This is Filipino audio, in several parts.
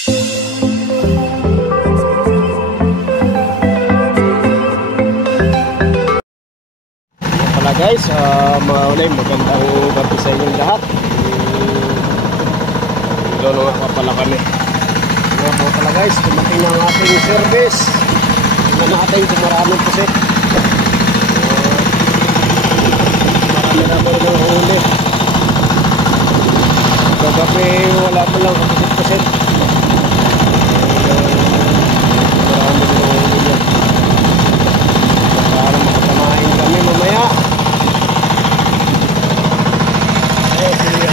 Pala guys, magandang gabi sa inyong lahat. Lolo nga pala kami. Nga po pala guys, tumating ang ating service. Tingnan natin kung maraming pusit. Marami na po rin ang huli. Kagabi wala mo lang pusit-pusit. Marami na ang huli yan. Para makatamahin kami mamaya.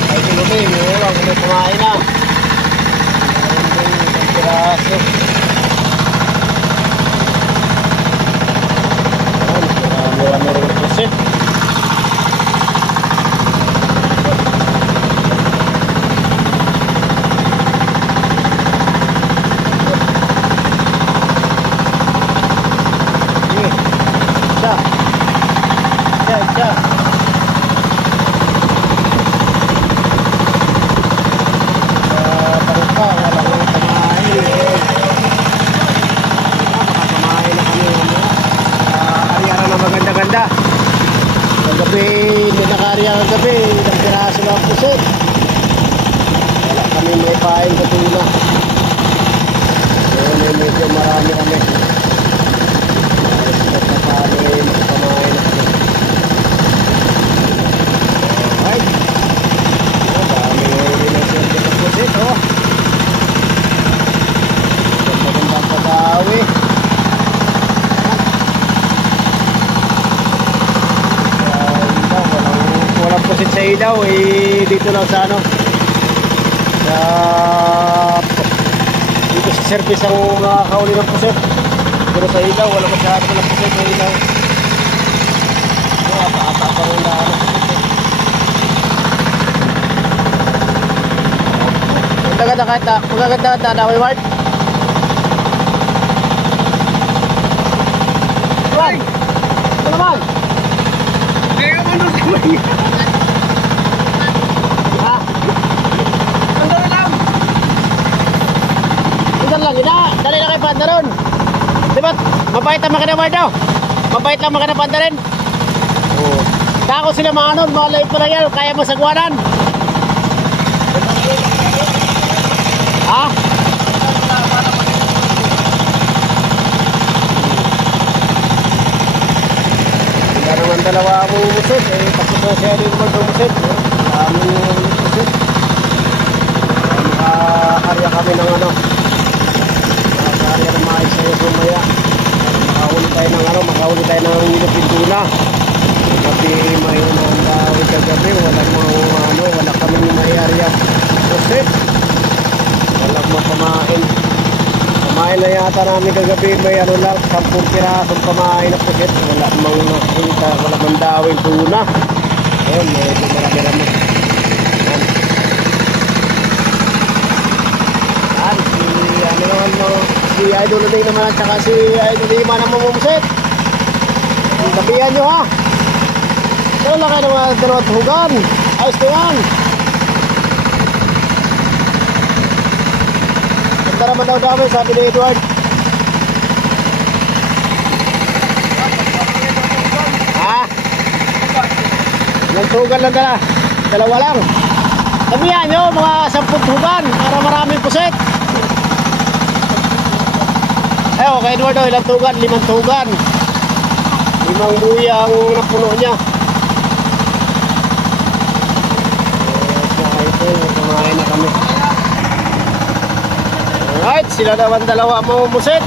Ay tinuloy, may ulang kung may kumain na. Maraming isang piraso. Marami rin pusit. Gabi, ilang piraso lang pusit. Wala kami may pain sa tuna. So, medyo marami kami. Sila na kami, makapamain na kami. Alright. Dami huli ng sente sa pusit, oh. Magandang patawi. Walang pusit sa ilaw dito lang sa ano dito sa service ang nakakauli ng pusit, pero sa ilaw wala masyado ng pusit sa ilaw. Ata-ata pa rin na ano magaganda kahit magaganda na Ward Ward ito naman kaya mo nung kamay dali na kay Panda ron. Diba? Mabait ang makina Ward daw. Mabait lang makina Panda rin. Oo. Kako sila mga ano, malait pala yan. Kaya masagwanan. Ha? Hindi naman dalawa ang umusit. Tapos siya rin mag-umusit. Aming umusit. Makakarya kami ng ano. Kaya na maayos sa'yo sumaya. Makahuli tayo ng pintura. Kasi may unang dawi kagabi. Wala kami may area pusit. Walang mapamain. Pamain na yata namin kagabi. May ano lang, 10 pirasong pamain na pusit. Wala mang nakita, wala mang dawing tuna. Ayun, medyo marami-rami. Si Idol Day naman at saka si Idol Day man ang mamumusit. Sabihan nyo ha. Pero lang kayo naman dalawat hugan. Ayos na yan. Ganda naman daw dami sabi ni Edward. Ha? Ilang hugan lang dala. Dalawa lang. Sabihan nyo mga 10 hugan para maraming pusit. Okay Edward, ilang tugan? 5 tugan. 5 buya ang napuno niya. Kumain na kami. Alright, sila naman dalawa mamumusit.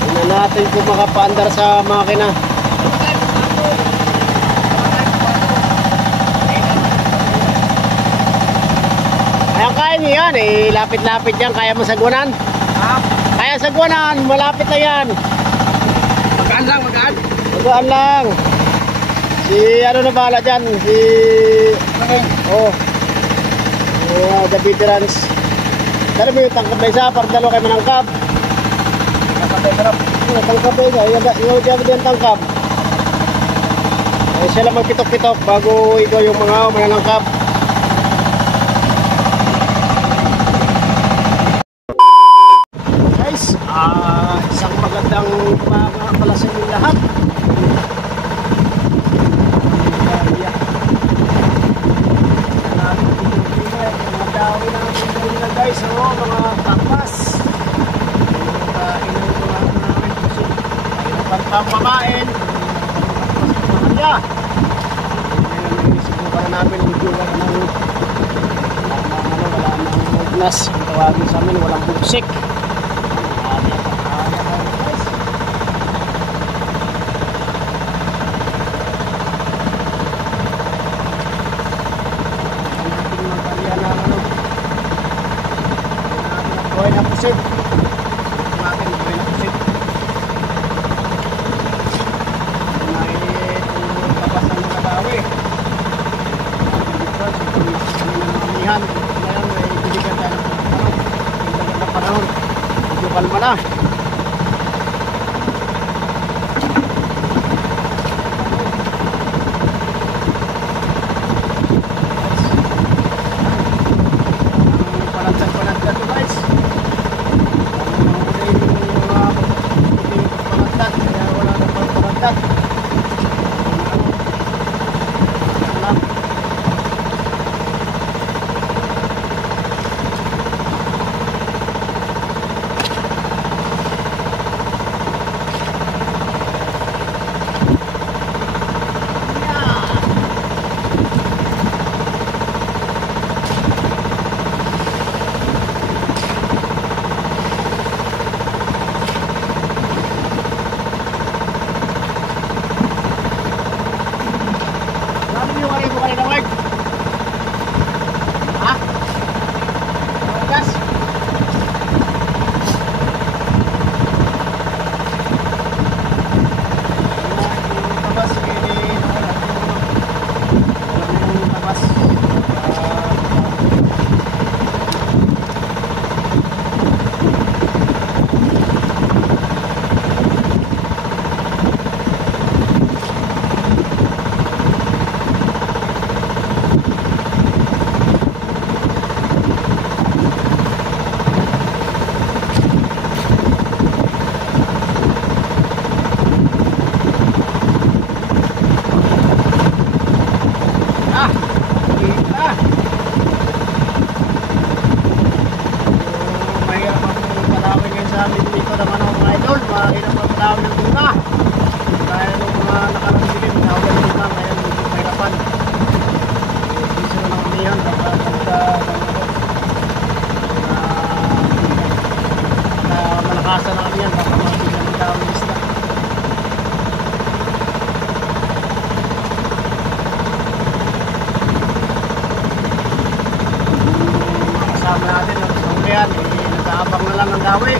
Tingnan natin kung makapaandar sa makina. Kaya kaya niyo yan lapit-lapit yan. Kaya masagwanan. Kaya sagwanan, malapit na yan. Magaan lang, magaan? Magaan lang. Si ano na bahala dyan? Si... The veterans. Dali mo yung tangkab na isa, para dalawa kayo manangkab. Tangkab na sarap. Tangkab na isa, yung diyan tangkab. Siya lang magpitok-pitok bago ikaw yung mga manangkab. Isang magandang umaga pala sa inyo lahat. Mga dawi na nila guys, mga tapas. Pantang pamain. Subukan na namin ang wala nang magnas. Ang tawagin sa amin, walang buksik. Buhay na pusit. Natin buhay na pusit. May tapasan ng kadawi. Amihan. Ngayon may bibigyan tayo ng panahon. Medyo kalma na. Nag-aabang na lang ng dawi.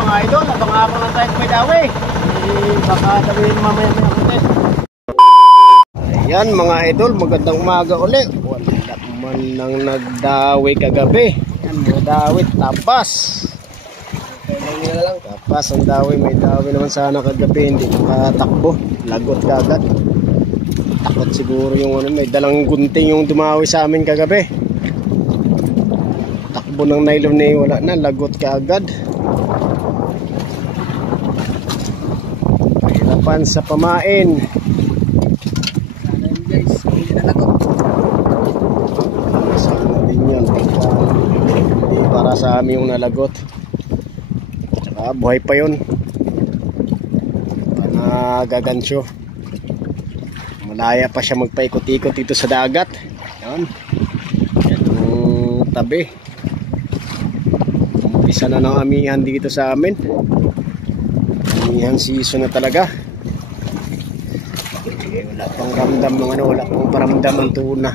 Mga idol, abang-abang lang tayo may dawi. Baka dawin mamaya-maya kontes. Ayan mga idol, magandang umaga uli. Wala man nang nagdawi kagabi. Ayan mga dawi, tapas. Tapas ang dawi, may dawi naman sana kagabi. Hindi nakatakbo, lagot kagad. Takot siguro yung may dalang gunting yung dumawi sa amin kagabi. Takbo ng nylon na wala na, lagot kaagad. Hirapan sa pamain. Sana yun guys, hindi na lagot. Sana din yun. Hindi para sa amin yung nalagot. Tsaka buhay pa yun. Nagagansyo. Malaya pa siya magpaikot-ikot dito sa dagat. Yan. Yan yung tabi. Umpisa na ng amihan dito sa amin. Amihan season na talaga. Wala pang ramdam ng wala pang paramdam ang tuna.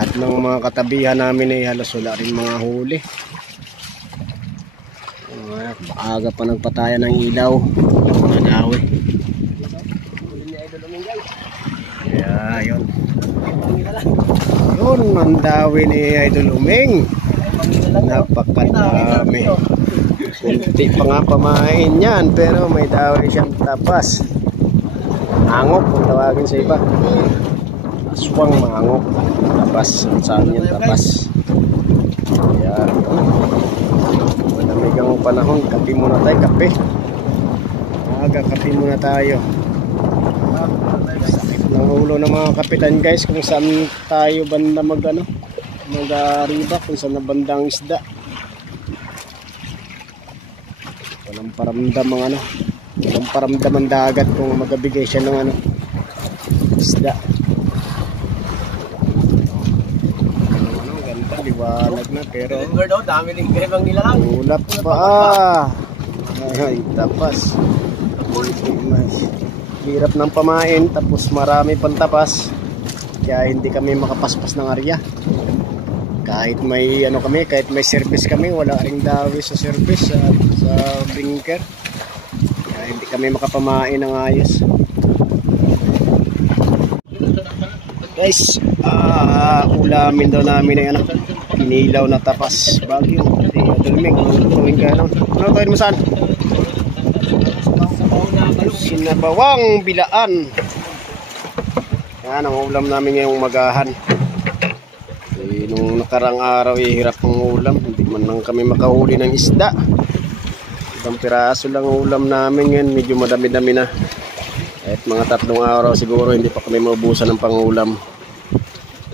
At ng mga katabihan namin ay halos wala rin mga huli. Maaga pa nagpatayan ng ilaw. Mga dawi. Kaya yun. Yun ang dawi ni Idol Uming. Napakadami. Kunti pa nga pamain yan, pero may dawi siyang tapas. Angok kung tawagin sa iba. Aswang mangok. Tapas. Saan yan tapas? Kaya malamig ang panahon. Kape muna tayo. Kape. Aga kape muna tayo. Sakit ng ulo ng mga kapitan guys, kung saan tayo banda mag-ariba, kung saan na bandang isda. Walang paramdam walang paramdam ang dagat kung magabigay siya ng isda. Ganda, liwanag na, pero ulap pa. Ay, tapas. Hirap ng pamain, tapos marami pang tapas. Kaya hindi kami makapaspas ng area. Kahit may kahit may service kami, wala ring dawi sa service sa brinker. Kaya hindi kami makapamain ng ayos. Guys, ulamin daw namin ng kinilaw na tapas. Bagyo. Tulming, tuwing gano'n. Ano tawin mo saan? Sinabawang bilaan. Yan ang ulam namin ngayong magahan. Nung nakarang araw hirap ng ulam, hindi man lang kami makahuli ng isda. Ibang piraso lang ang ulam namin ngayon, medyo madami-dami na. Kahit mga 3 araw siguro hindi pa kami maubusan ng pangulam.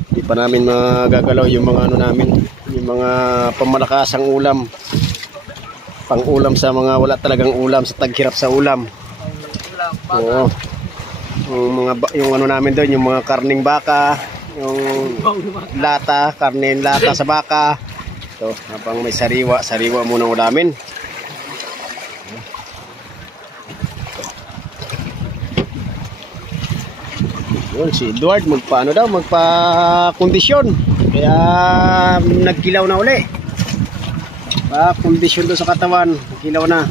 Hindi pa namin magagalaw yung mga namin, yung mga pamalakasang ulam. Pang-ulam sa mga wala talagang ulam, sa taghirap sa ulam. Oo. Yung namin doon, yung mga karning baka, yung lata, karne lata sa baka. So, habang may sariwa muna ulamin. Yun, si Edward magpa-kondisyon. Kaya nagkilaw na uli. Pa-kondisyon doon sa katawan, nagkilaw na.